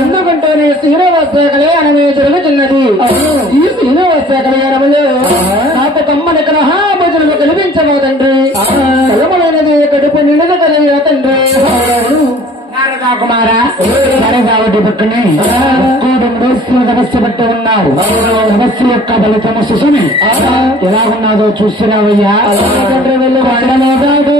ఎందుకంటే శ్రీనివాస కళ్యాణమే జరుగుతున్నది. ఈ శ్రీనివాస కళ్యాణములో నాకు కమ్మని మహాభజనము కల్పించబోతండ్రి. కలములైనది కడుపు నిండుగా కలిగిన తండ్రి. కుమారా కాబట్టి పక్కనే సమస్య పట్టి ఉన్నారు. సమస్య యొక్క ఫలితము సుసమి ఎలా ఉన్నాదో చూస్తున్నావయ్యా. వెళ్ళి వాడలేదాడు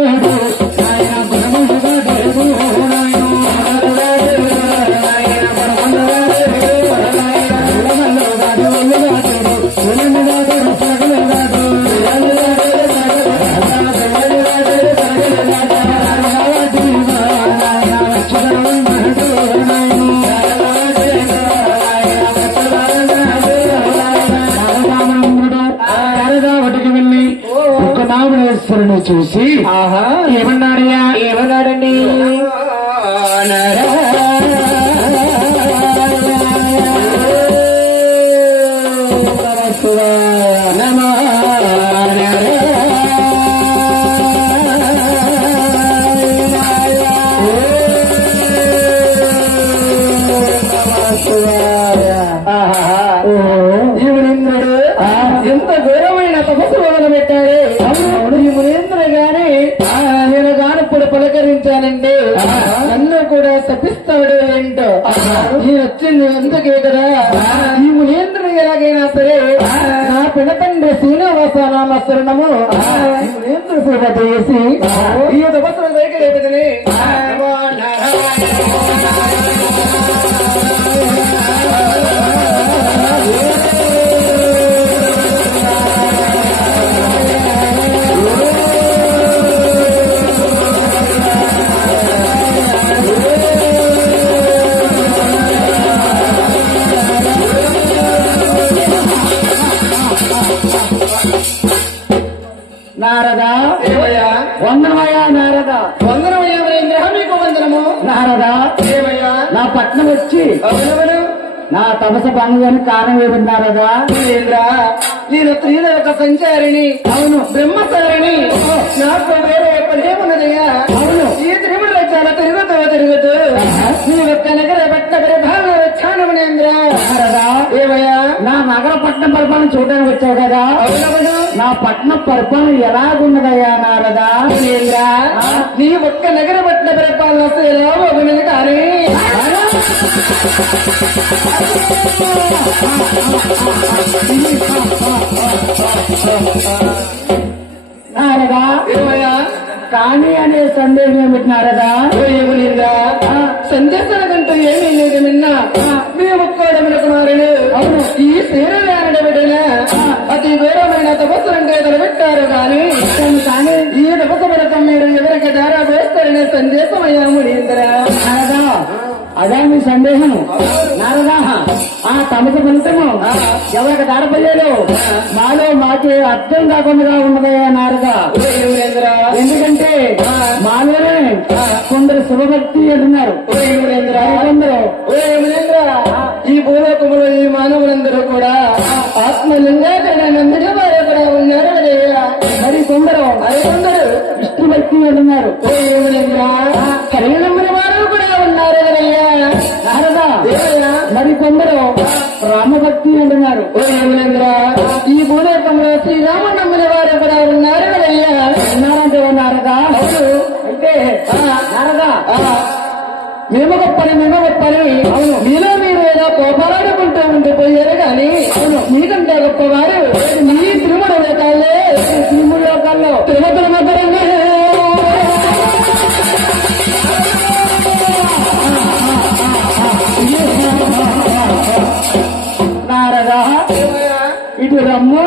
చూసి ఏమన్నాడయ్యా? ఏమన్నాడండి? ఈవినింద్రుడు ఎంత ఘోరమైన తపస్సు మొదలుపెట్టాడు. ఈ మునేంద్ర గాని నేను గానప్పుడు పలకరించానంటే నన్ను కూడా తప్పిస్తాడు ఏంటో. నేను వచ్చింది అందుకే కదా. ఈ మునేంద్రుడు ఎలాగైనా సరే నా పినతండ్రి శ్రీనివాస నామస్మరణము ఈ మునేంద్రుడు సేవ చేసి ఈ తపస్సును దగ్గరేపదని నారదా వందనమయ్యా. నారదా వందనమయ్యా. మీకు వందనము. నారదా నా పట్నం వచ్చి నా తపస భంగానికి కారణం ఏమిటి నారదా? నేను స్త్రీల యొక్క సంచారిని. అవును బ్రహ్మచారిని. నాకు వేరే పనేమున్నదయ్యా? అవును ఈ తిరుమల చాలా తిరుగుతూ నీ యొక్క నగర పట్ల పరిభావన వచ్చాను మునేంద్ర. నారదా ఏమయ్యా? నా నగర పట్నం పరిపాలన చూడడానికి వచ్చావు కదా. నా పట్నం పరిపాలన ఎలాగున్నదయ్యా నారదా? నీ ఒక్క నగర పట్ల పరిపాలన వస్తే ఎలా ఉన్నది కానీ నారదా ఏమయ్యా? కానీ అనే సందేహం ఏమిటి నారదా? ఏమిందా సందేశాలకంటూ ఏమీ లేదు. నిన్న మీ ఒక్కోడమైన కుమారుడు అవును ఈ శ్రీరాముడి బిడ్డన అతి ఘోరమైన తపస్సు అంటే తలబెట్టారు. కానీ ఈ తపస్సు పథకం మీరు ఎవరికి దారా వేస్తారనే సందేశం అయ్యా మునీంద్ర. నారదా అదా మీ సందేహం? నారదా ఆ తమకు ఫలితము ఎవరికి దారపోయాడు మాలో మాకే అర్థం కాకుండా ఉన్నదయ్యా నారదా. ఎందుకంటే మాలోనే కొందరు శుభభక్తి అంటున్నారు. కొందరు ఈ భూలోకములో ఈ మానవులందరూ కూడా ఆత్మలింగానందుగా వారు కూడా ఉన్నారు. మరి కొందరు విష్ణుభక్తి అంటున్నారు. కలిగినమ్మని వారు కూడా ఉన్నారు కదయ్యా నారదా. మరి కొందరు రామభక్తి అంటున్నారు. ఈ భూలోకంలో శ్రీరామనమ్మని వారు కూడా ఉన్నారు కదయ్యా. ఉన్నారంటే నారదా. అయితే నారదా మేము గొప్పని అవును మీలో మీరు ఏదో కోపాలాడుకుంటూ ఉండిపోయారు కానీ అవును మీకంటే గొప్పవారు మీ తిరుమల లోకాలే. తిరుమల లోకాల్లో తిరుమల మధ్యనే నారదా ఇటు రమ్ము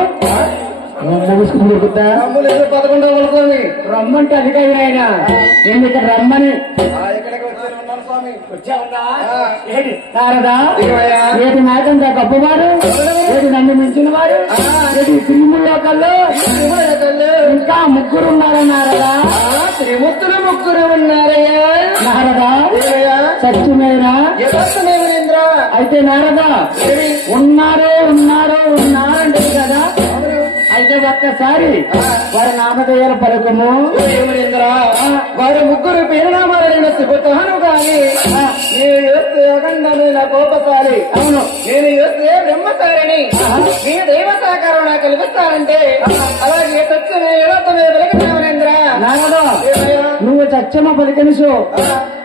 ముసుకుతా 11 రమ్మంటే అది కాదు ఆయన. నేను ఇక్కడ రమ్మని నారదా ఏది నాకంతా గొప్పవారు, ఏది నన్ను మించిన వారు, ఏది తిరుమలకల్లో ఇంకా ముగ్గురు ఉన్నారా నారదా? త్రిమూర్తులు ముగ్గురు ఉన్నారయ్యా నారదా. సత్యమేనా? అయితే నారదా ఉన్నారంటే కదా. అయితే ఒక్కసారి వారి నామధేయాల పలుకము. వారి ముగ్గురు పేరునామాలైన శుభతాను కానీ అఖండమైన కోపసారి. అవును, నేను యోస్తే బ్రహ్మసారిని. మీ దైవ సహకారం నాకు కల్పిస్తానంటే అలాగే సత్యమే యథార్థమే వెలకమేంద్ర. నువ్వు చచ్చమ పలికనిసు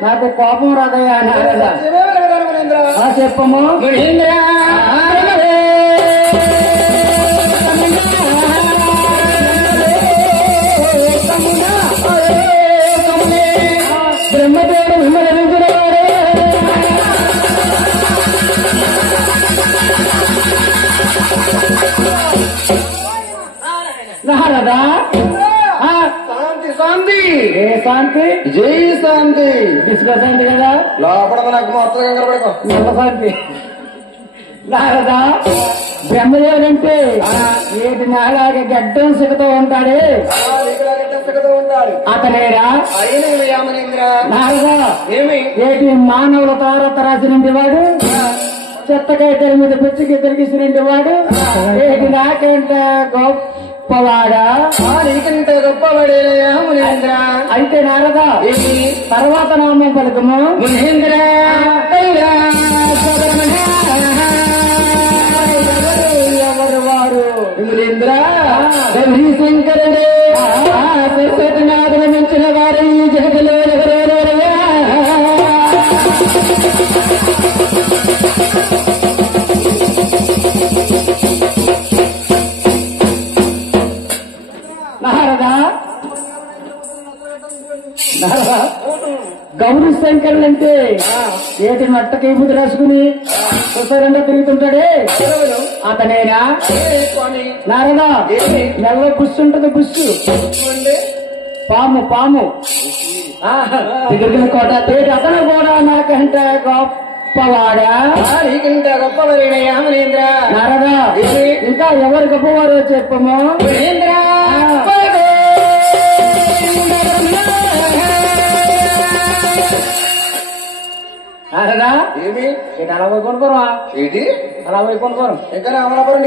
నాకు కోపం రాదయ్యా నారదా. చెప్పము బ్రహ్మదేవుడు విమరించిన వాడే నారదా. శాంతి శాంతి. ఏ శాంతి? జై శాంతి. తీసుకొచ్చండి కదా లోపల నాకు మొత్తం కనబడుకో. నల్ల శాంతి. నారదా, బ్రహ్మదేవుడంటే ఏది నాలాగే గడ్డం సిగతో ఉంటాడే ఉంటాడు అతనేరా? యామనేంద్ర. నారదా, ఏమి ఏటి మానవుల తారత రాసినండి వాడు, చెత్తకాయతల మీద పుచ్చికి తిరిగిసినండి వాడు, ఏటి నాకంటే గొప్పవాడా? నీకంటే గొప్పవాడే యామనేంద్ర. అయితే నారదా, తర్వాత నామం పలుకము మునేంద్ర. ఎవరు వారు? మునేంద్ర శంకరుడే సరస్వతినాథులు మించిన వారు ఈ జగతిలో ఎవరెవరయ్యా? నారదా, నారదా, గౌరీ శంకరులంటే ఏటి మట్టకి బుద్ధి రాసుకుని సుసరంగా తిరుగుతుంటాడే అతనేనా? నారదా, నెల్ల బుస్సు ఉంటుంది, బుస్సు పాము, పాము దగ్గర కోట తేటి అతను కూడా నాకంటే గొప్పవాడా? నీకంటే గొప్పవాడే యామనేంద్ర. నారదా, ఇంకా ఎవరు గొప్పవారో చెప్పము. నారదా, ఏమి ఇటు అలా వైకుంఠపురం, ఏంటి అలా వైకుంఠపురం. ఇంకా అమలాపురం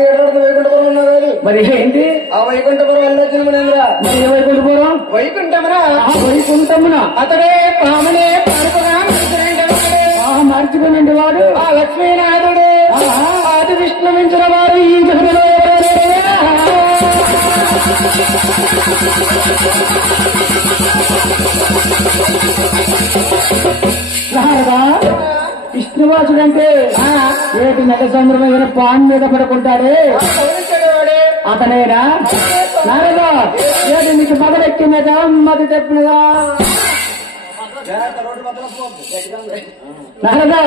వైకుంఠపురం ఉన్నా కాదు. మరి ఏంటి ఆ వైకుంఠపురం వెళ్ళొచ్చిన మునేంద్ర. మరి ఏ వైకుంఠపురం? వైకుంఠమరా వైకుంఠమున అతడే పామునే మార్చుకునండి వాడు ఆ లక్ష్మీనాథుడు ఆది విష్ణుమించిన వారు ఈ జగతిలో నారదా, విష్ణువాసుడంటే ఏటి నగ సముద్రమైన పాన్ మీద పడుకుంటాడే అతనేనా? నారదా, ఏది నీకు మొదలెక్కినదా మది తప్పినదా? నారదా,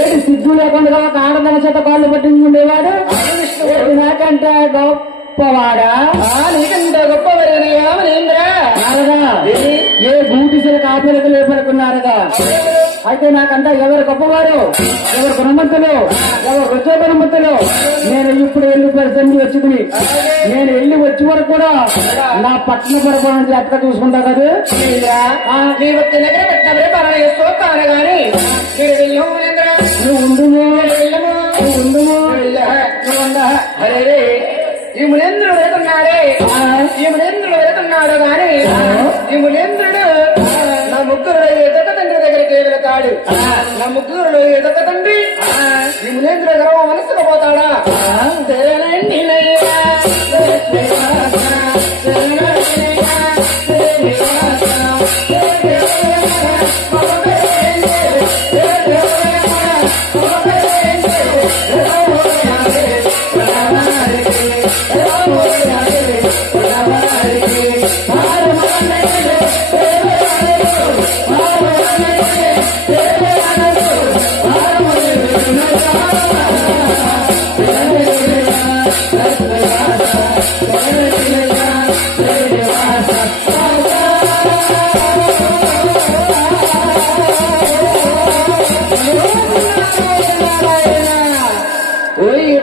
ఏది సిగ్గు లేకుండా ఒక ఆడదన చేత కాళ్ళు పట్టించుకుండేవాడు ఏది నాకంటే గొప్పవాడా? నీకంటే గొప్పవాడే యామనేంద్ర. నారదా, ఏ భూటిసలు కాపీలకు లేపనుకున్నారదా? అయితే నాకంతా ఎవరు గొప్పవారు, ఎవరు గుణమంతులు, ఎవరు రుచో గుణమంతులు? నేను ఇప్పుడు వెళ్ళి పరిస్థితి వచ్చింది. నేను వెళ్ళి వచ్చే వరకు కూడా నా పట్టణ పరిపాలన జాతక చూసుకుంటా కదా. నీ వచ్చే దగ్గర పెట్టే పరణ చేసుకోవాలి గాని నువ్వు ఉండుము, నువ్వు ఉండుము. అరే ఈ మునేంద్రుడు వెళుతున్నాడే, ఈ మునేంద్రుడు వెళుతున్నాడు గాని ఈ మునేంద్రుడు నా ముగ్గురు ఎదొక తండ్రి దగ్గరికి వెళతాడు. నా ముగ్గురు ఎదొక తండ్రి ఈ మునేంద్రుడు గర్వం మనసుకు పోతాడా?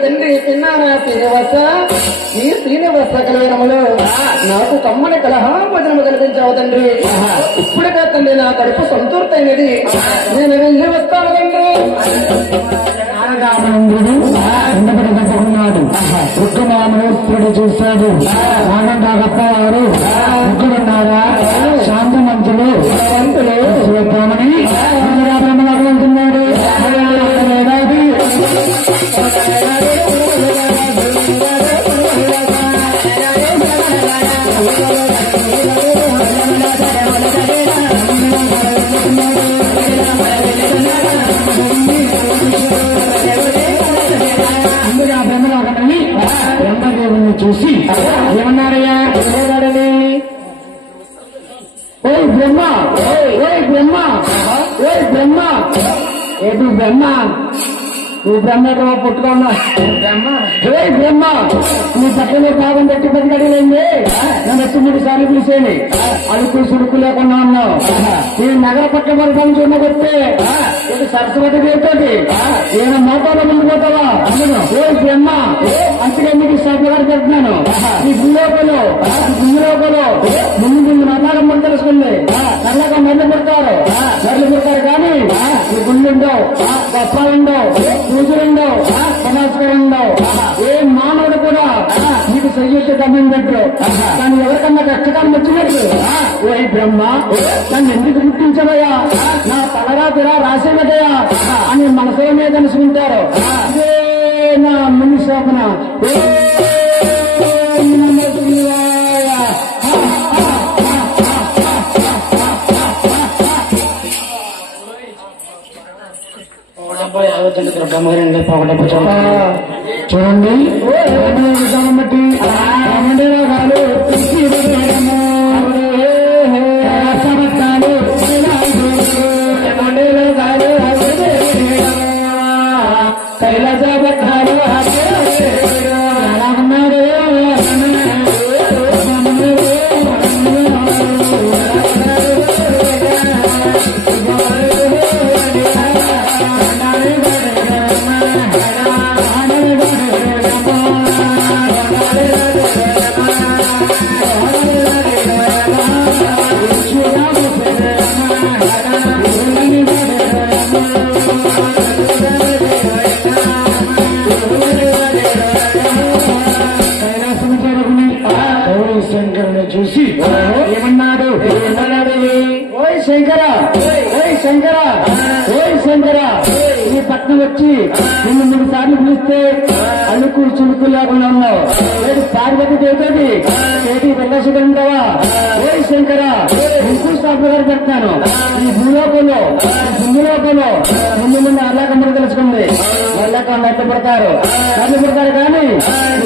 తండ్రి తిన్నానా శ్రీనివాస? ఈ శ్రీనివాస కళ్యాణములో నాకు కమ్మని కలహాభోజనము కల్పించావు తండ్రి. ఇప్పుడుగా తండ్రి నా కడుపు సంతృప్తైనది. నేను వెళ్ళి వస్తాను తండ్రి. ఉన్నాడు ఉత్తమామేశ్వరుడు చూశాడు. ఆనంద గొప్పవారు ముగ్గురున్నారా? శాంతమంతులు, శివకోమని బ్రహ్మలాడుతున్నాడు. చూసి ఏమన్నారయ్యా? ఓయ్ బ్రహ్మ, ఓయ్ బ్రహ్మ, ఓయ్ బ్రహ్మ, ఏది బ్రహ్మ? నువ్వు బ్రహ్మ పుట్టుకున్నా ఓయ్ బ్రహ్మ, నీ పక్కనే భాగం పెట్టి 10 గడిలైంది. నన్ను వచ్చి 3 సార్లు పిలిచేయండి. అలుకు సుడుకు లేకుండా ఉన్నావు. నేను నగర పట్ల వర్గం చూడగొస్తే ఇది సరస్వతి దేవితోటి ఏమైనా మోటార్లో ముందుపోతావా? ఓయ్ బ్రహ్మ, అందుకే మీకు సభ్యులు పెడుతున్నాను. ఈ భూలోకలు ముందు నమ్మకం తెలుసుకుంది. నల్లగా మళ్ళీ పుడతారు కానీ ఈ గుళ్ళుండవు, గొప్పలుండవు, పూజలుండవు, సమాస్కరుండవు. ఏ మానవుడు కూడా నీకు సయ్యొచ్చి గమ్యం పెట్టు. కానీ ఎవరికన్నా కష్టకాలం వచ్చినట్టు ఓయ్ బ్రహ్మ, నన్ను ఎందుకు గుర్తించవయ్యా? నా తలరాతిరా రాసేవదయా అని మనసులో మీద తెలుసుకుంటారు. ఇదే నా ముని శోభన. చూడండి బట్టి రాగాలు కైలాస పట్టాలు ఎలా ఉన్నారు? చూసి ఏమన్నాడు? ఓయ్ శంకర, ఓయ్ శంకర, ఓయ్ శంకర, ఈ పట్నం వచ్చి నిన్ను 3 సార్లు పిలిస్తే అల్లుకు చులుకు లేకుండా ఉన్నావు. లేదు పార్వతి దేవతది చేతి ప్రదర్శకులు ఉంటావా? ఓయ్ శంకర, ఇంకూ స్థాపన గారు పెడతాను. ఈ భూలోకంలో ముందు అల్లాకమ్మలు తెలుసుకుంది. వాళ్ళక మెట్టపడతారు కానీ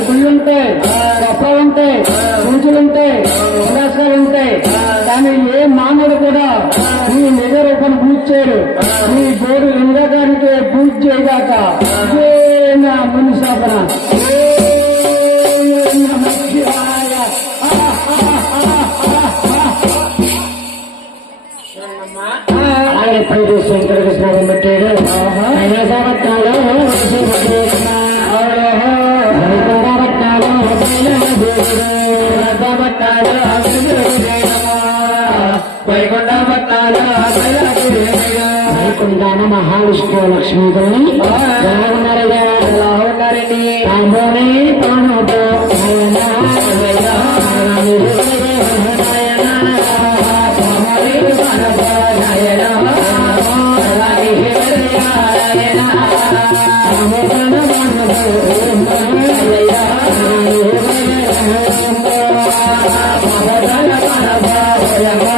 గుళ్ళుంటాయి, గొప్పలు ఉంటాయి, పూజలుంటాయి, ఉల్లాసాలు ఉంటాయి. కానీ ఏ మానవుడు కూడా నీ నిజ రూపాన్ని పూజ చేయడు. నీ గోడు లింగానికి పూజ చేయగాక ఇదే నా ముని శాపన. ఆయన పైకి శంకరుడికి స్నానం పెట్టాడు. వైకుంఠాన మహావిష్ణు లక్ష్మీదేవి ఎలా ఉన్నారయ్యా? ఎలా ఉన్నారండి? పాంబోని పానోతో Yeah.